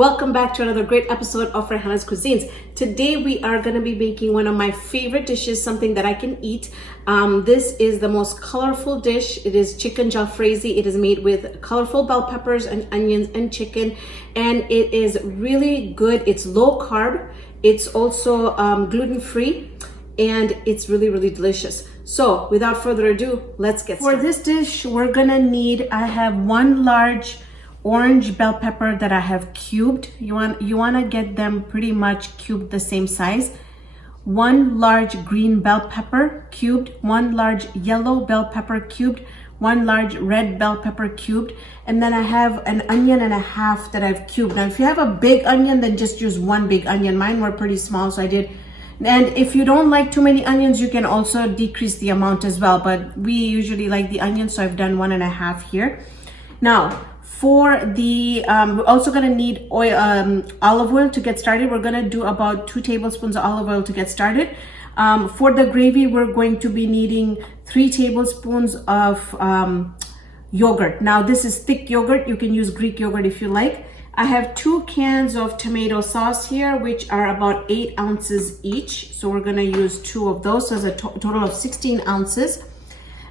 Welcome back to another great episode of Raihanna's Cuisines. Today we are going to be making one of my favorite dishes, something that I can eat. This is the most colorful dish. It is chicken jalfrezi. It is made with colorful bell peppers and onions and chicken, and it is really good. It's low carb. It's also gluten-free, and it's really delicious. So without further ado, let's get started. For this dish, we're gonna need, I have one large orange bell pepper that I have cubed. You want to get them pretty much cubed the same size. One large green bell pepper cubed, one large yellow bell pepper cubed, one large red bell pepper cubed, and then I have an onion and a half that I've cubed. Now if you have a big onion, then just use one big onion. Mine were pretty small, so I did. And if you don't like too many onions, you can also decrease the amount as well, but we usually like the onions, so I've done 1.5 here. Now for the we're also going to need oil, olive oil to get started. We're going to do about 2 tablespoons of olive oil to get started. For the gravy, we're going to be needing 3 tablespoons of yogurt. Now this is thick yogurt. You can use Greek yogurt if you like. I have 2 cans of tomato sauce here, which are about 8 ounces each. So we're going to use 2 of those. So it's a total of 16 ounces.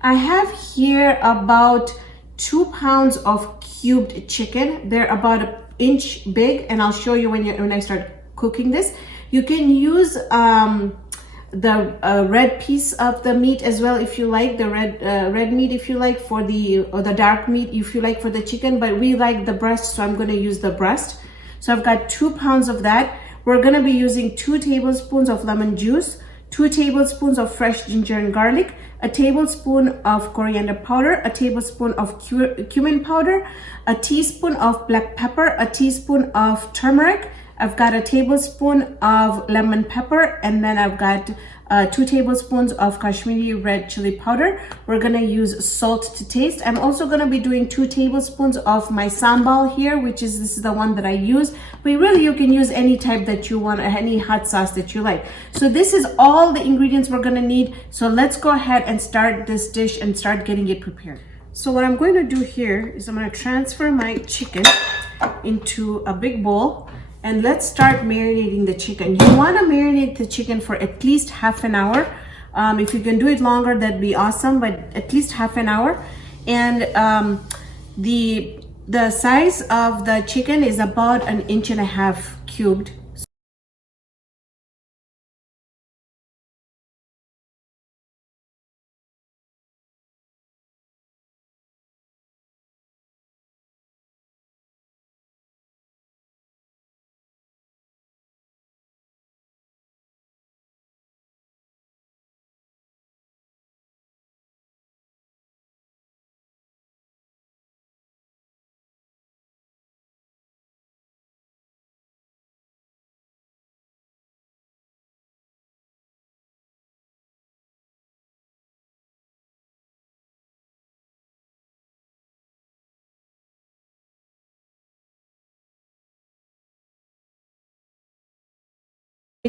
I have here about 2 pounds of cubed chicken. They're about 1 inch big, and I'll show you when I start cooking this. You can use the red piece of the meat as well if you like, the red meat if you like, or the dark meat if you like for the chicken, but we like the breast, so I'm going to use the breast. So I've got 2 pounds of that. We're going to be using 2 tablespoons of lemon juice, 2 tablespoons of fresh ginger and garlic, 1 tablespoon of coriander powder, 1 tablespoon of cumin powder, 1 teaspoon of black pepper, 1 teaspoon of turmeric. I've got 1 tablespoon of lemon pepper, and then I've got 2 tablespoons of Kashmiri red chili powder. We're gonna use salt to taste. I'm also gonna be doing 2 tablespoons of my sambal here, this is the one that I use, but really you can use any type that you want, any hot sauce that you like. So this is all the ingredients we're gonna need. So let's go ahead and start this dish and start getting it prepared. So what I'm going to do here is I'm gonna transfer my chicken into a big bowl. And let's start marinating the chicken. You want to marinate the chicken for at least half an hour. If you can do it longer, that'd be awesome, but at least half an hour. And the size of the chicken is about 1.5 inches cubed.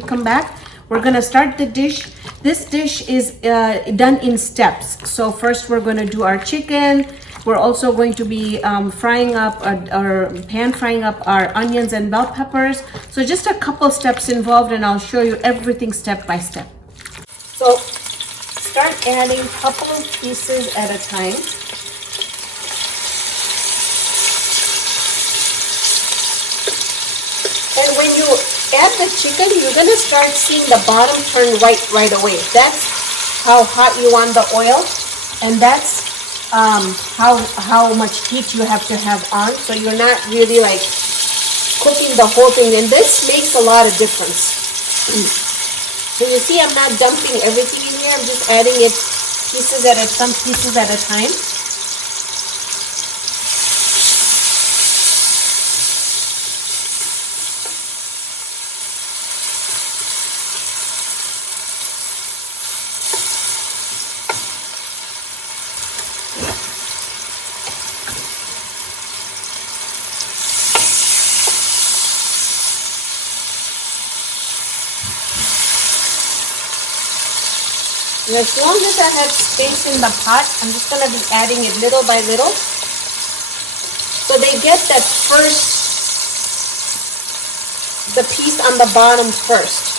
Come back, we're gonna start the dish. This dish is done in steps. So first we're going to do our chicken. We're also going to be frying up or pan frying up our onions and bell peppers. So just a couple steps involved, and I'll show you everything step by step. So start adding a couple of pieces at a time. And when you add the chicken, you're going to start seeing the bottom turn white right away. That's how hot you want the oil, and that's how much heat you have to have on, so you're not really like cooking the whole thing, and this makes a lot of difference. So you see, I'm not dumping everything in here. I'm just adding it some pieces at a time. And as long as I have space in the pot, I'm just going to be adding it little by little. So they get that first the piece on the bottom first.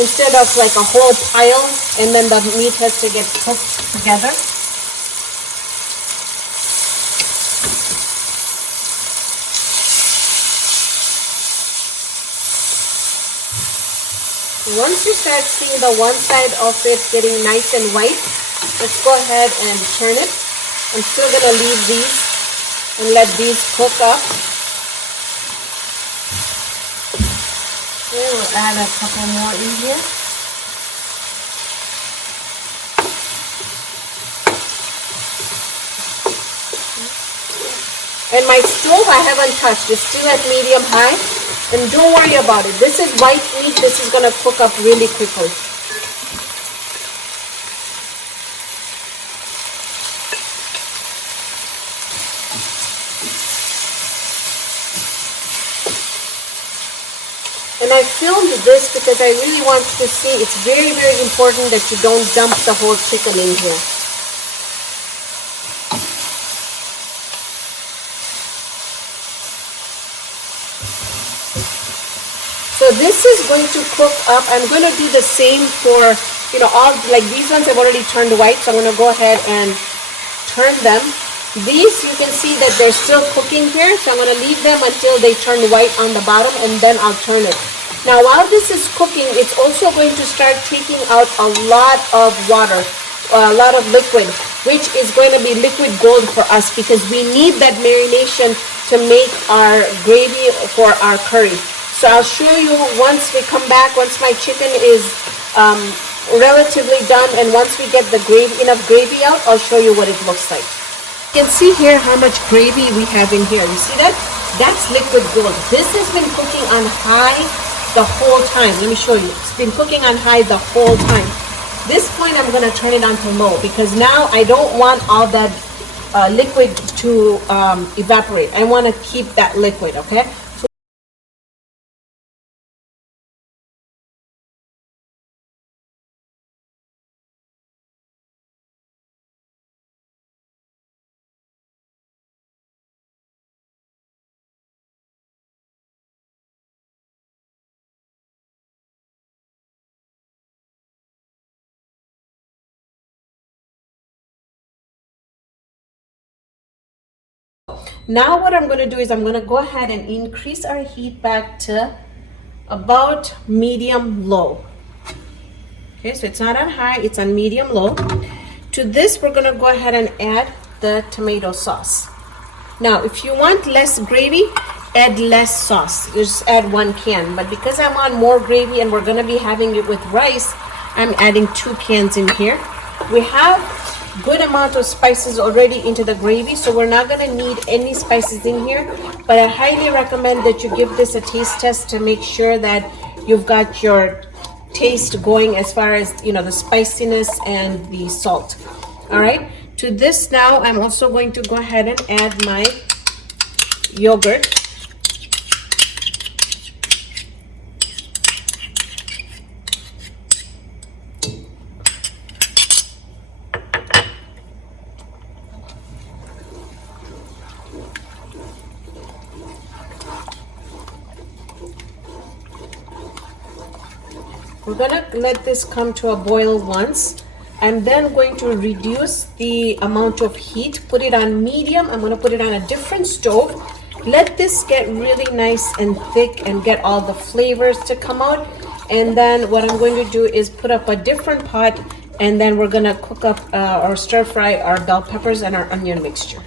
Instead of like a whole pile and then the meat has to get cooked together. Once you start seeing the one side of it getting nice and white, let's go ahead and turn it. I'm still going to leave these and let these cook up. Okay, we'll add a couple more in here. And my stove I haven't touched. It's still at medium high. And don't worry about it. This is white meat. This is going to cook up really quickly. And I filmed this because I really want you to see it's very, very important that you don't dump the whole chicken in here. So this is going to cook up. I'm going to do the same for, all, like these ones I've already turned white, so I'm going to go ahead and turn them. These, you can see that they're still cooking here, so I'm going to leave them until they turn white on the bottom, and then I'll turn it. Now, while this is cooking, it's also going to start taking out a lot of water, a lot of liquid, which is going to be liquid gold for us because we need that marination to make our gravy for our curry. So I'll show you once we come back, once my chicken is relatively done, and once we get the enough gravy out, I'll show you what it looks like. You can see here how much gravy we have in here. You see that? That's liquid gold. This has been cooking on high the whole time. Let me show you. It's been cooking on high the whole time. This point I'm going to turn it on to low because now I don't want all that liquid to evaporate. I want to keep that liquid, okay? Now what I'm going to do is I'm going to go ahead and increase our heat back to about medium low. Okay, so it's not on high, it's on medium low. To this, we're going to go ahead and add the tomato sauce. Now, if you want less gravy, add less sauce. You just add 1 can. But because I want more gravy and we're going to be having it with rice, I'm adding 2 cans in here. We have good amount of spices already into the gravy, so we're not going to need any spices in here, but I highly recommend that you give this a taste test to make sure that you've got your taste going as far as the spiciness and the salt. All right, to this now I'm also going to go ahead and add my yogurt. We're gonna let this come to a boil once. I'm then going to reduce the amount of heat, put it on medium. I'm gonna put it on a different stove. Let this get really nice and thick and get all the flavors to come out. And then what I'm going to do is put up a different pot, and then we're gonna cook up or stir fry our bell peppers and our onion mixture.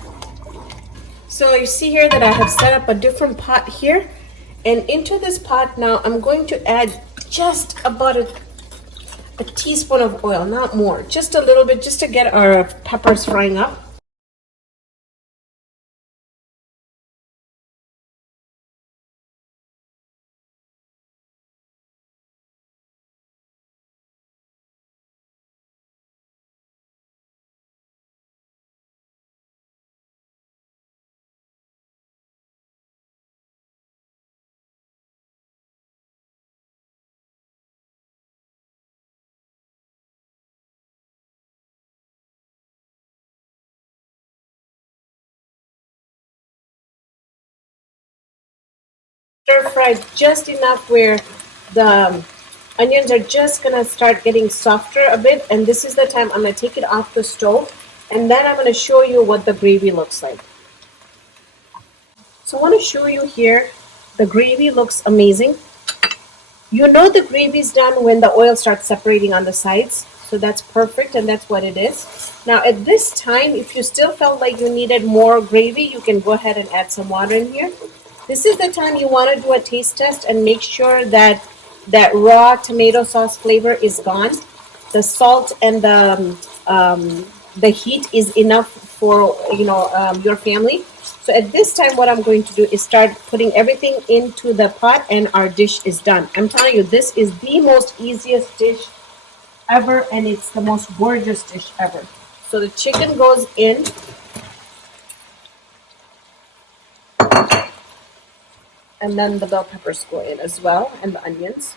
So you see here that I have set up a different pot here. And into this pot now, I'm going to add just about a teaspoon of oil, not more, just a little bit, just to get our peppers frying up. Stir fry just enough where the onions are just gonna start getting softer a bit, and this is the time I'm gonna take it off the stove, and then I'm gonna show you what the gravy looks like. So I want to show you here, the gravy looks amazing. You know the gravy is done when the oil starts separating on the sides, so that's perfect, and that's what it is. Now at this time, if you still felt like you needed more gravy, you can go ahead and add some water in here. This is the time you want to do a taste test and make sure that that raw tomato sauce flavor is gone. The salt and the heat is enough for your family. So at this time, what I'm going to do is start putting everything into the pot, and our dish is done. I'm telling you, this is the most easiest dish ever, and it's the most gorgeous dish ever. So the chicken goes in. And then the bell peppers go in as well, and the onions.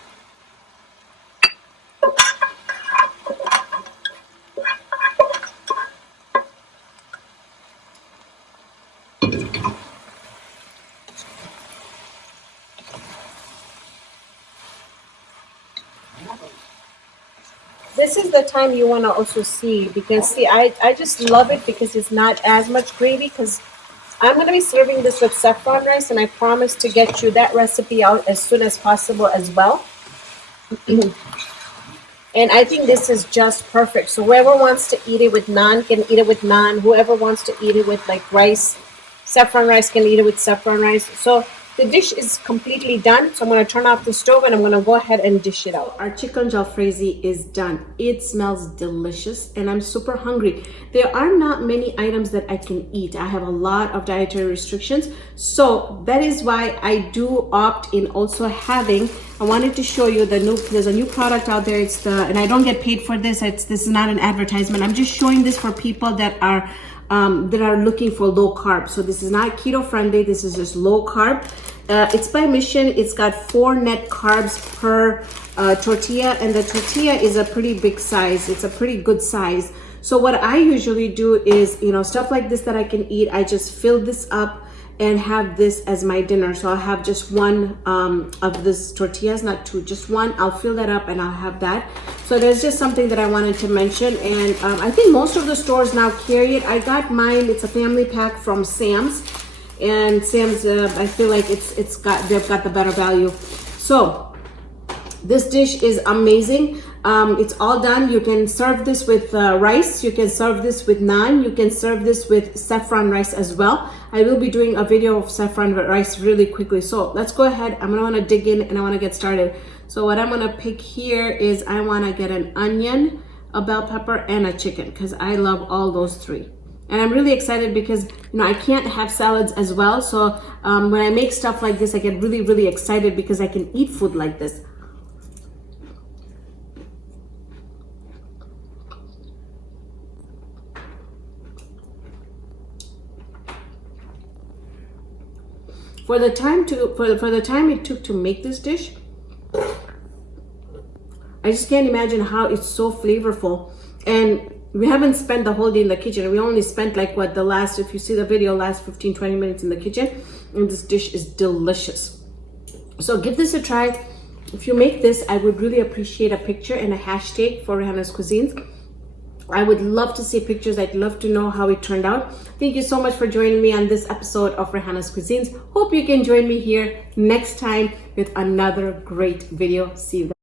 This is the time you want to also see, because see, I just love it because it's not as much gravy, because I'm going to be serving this with saffron rice, and I promise to get you that recipe out as soon as possible as well. And I think this is just perfect. So whoever wants to eat it with naan can eat it with naan. Whoever wants to eat it with like rice, saffron rice, can eat it with saffron rice. So the dish is completely done. So I'm going to turn off the stove, and I'm going to go ahead and dish it out. Our chicken jalfrezi is done. It smells delicious, and I'm super hungry. There are not many items that I can eat. I have a lot of dietary restrictions. So that is why I do opt in also having, I wanted to show you there's a new product out there. It's and I don't get paid for this. This is not an advertisement. I'm just showing this for people that are looking for low carb. So this is not keto friendly. This is just low carb. It's by Mission. It's got 4 net carbs per tortilla, and the tortilla is a pretty big size. It's a pretty good size. So what I usually do is, stuff like this that I can eat, I just fill this up and have this as my dinner. So I'll have just one of this tortillas, not 2, just 1. I'll fill that up and I'll have that. So there's just something that I wanted to mention. And I think most of the stores now carry it. I got mine, it's a family pack from Sam's. And Sam's, I feel like they've got the better value. So this dish is amazing. It's all done. You can serve this with rice. You can serve this with naan. You can serve this with saffron rice as well. I will be doing a video of saffron rice really quickly. So let's go ahead. I'm gonna want to dig in and I want to get started. So what I'm gonna pick here is I want to get an onion, a bell pepper, and a chicken, because I love all those 3. And I'm really excited because, I can't have salads as well. So when I make stuff like this, I get really, really excited because I can eat food like this. For the time it took to make this dish, I just can't imagine how it's so flavorful. And we haven't spent the whole day in the kitchen. We only spent if you see the video, last 15-20 minutes in the kitchen, and this dish is delicious. So give this a try. If you make this, I would really appreciate a picture and a hashtag for Raihanascuisines. I would love to see pictures. I'd love to know how it turned out. Thank you so much for joining me on this episode of Raihanascuisines. Hope you can join me here next time with another great video. See you then.